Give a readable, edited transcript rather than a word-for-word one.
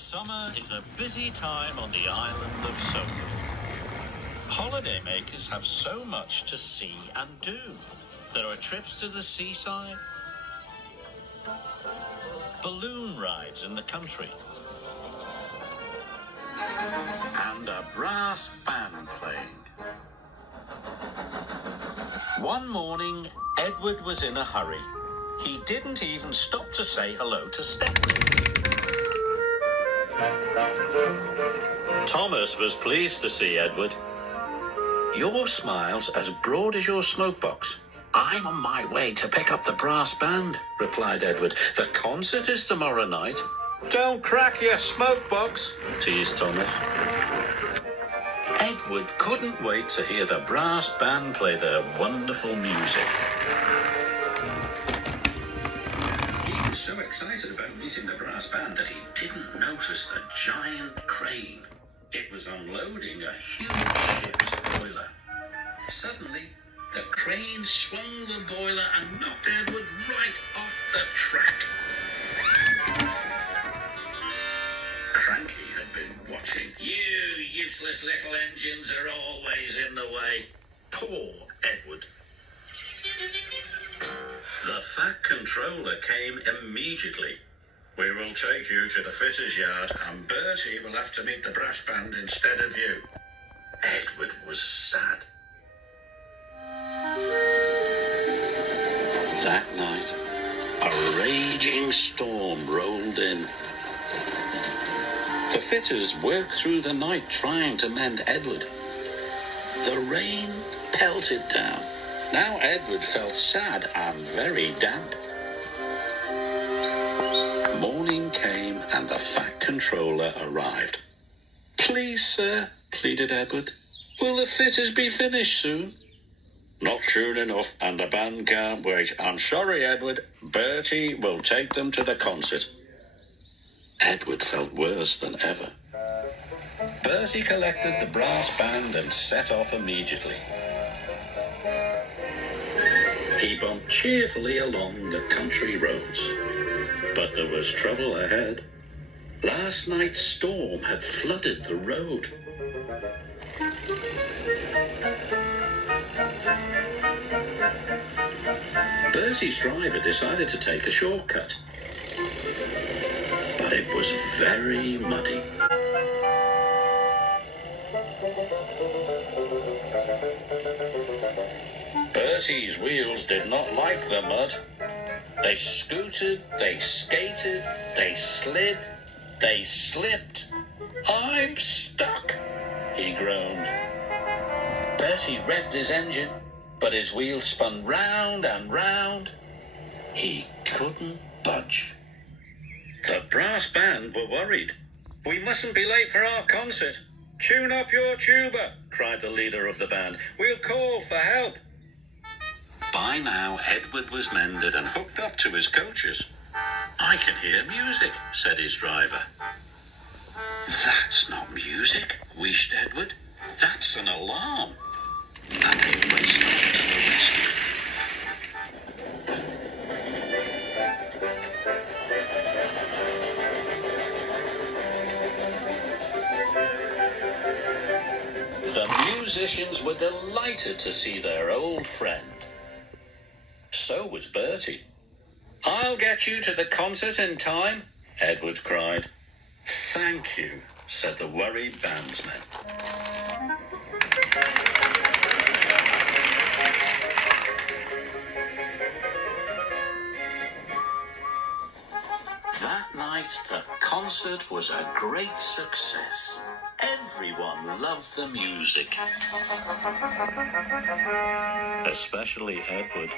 Summer is a busy time on the island of Soko. Holidaymakers have so much to see and do. There are trips to the seaside, balloon rides in the country, and a brass band playing. One morning, Edward was in a hurry. He didn't even stop to say hello to Stepney. Thomas was pleased to see Edward. "Your smile's as broad as your smoke box." "I'm on my way to pick up the brass band," replied Edward. "The concert is tomorrow night." "Don't crack your smoke box," teased Thomas. Edward couldn't wait to hear the brass band play their wonderful music. He was so excited about meeting the brass band that he didn't notice the giant crane. It was unloading a huge ship's boiler. Suddenly, the crane swung the boiler and knocked Edward right off the track. Cranky had been watching. "You useless little engines are always in the way." Poor Edward. The Fat Controller came immediately. "We will take you to the fitter's yard, and Bertie will have to meet the brass band instead of you." Edward was sad. That night, a raging storm rolled in. The fitters worked through the night trying to mend Edward. The rain pelted down. Now Edward felt sad and very damp. Morning came and the Fat Controller arrived. "Please, sir," pleaded Edward, "will the fitters be finished soon?" "Not soon enough, and the band can't wait. I'm sorry, Edward. Bertie will take them to the concert." Edward felt worse than ever. Bertie collected the brass band and set off immediately. He bumped cheerfully along the country roads. But there was trouble ahead. Last night's storm had flooded the road. Bertie's driver decided to take a shortcut. But it was very muddy. Bertie's wheels did not like the mud. They scooted, they skated, they slid, they slipped. "I'm stuck," he groaned. Bertie revved his engine, but his wheels spun round and round. He couldn't budge. The brass band were worried. "We mustn't be late for our concert." "Tune up your tuba," cried the leader of the band. "We'll call for help." By now, Edward was mended and hooked up to his coaches. "I can hear music," said his driver. "That's not music," wheezed Edward. "That's an alarm." And they raced off to the rescue. The musicians were delighted to see their old friend. So was Bertie. "I'll get you to the concert in time," Edward cried. "Thank you," said the worried bandsman. That night, the concert was a great success. Everyone loved the music. Especially Edward.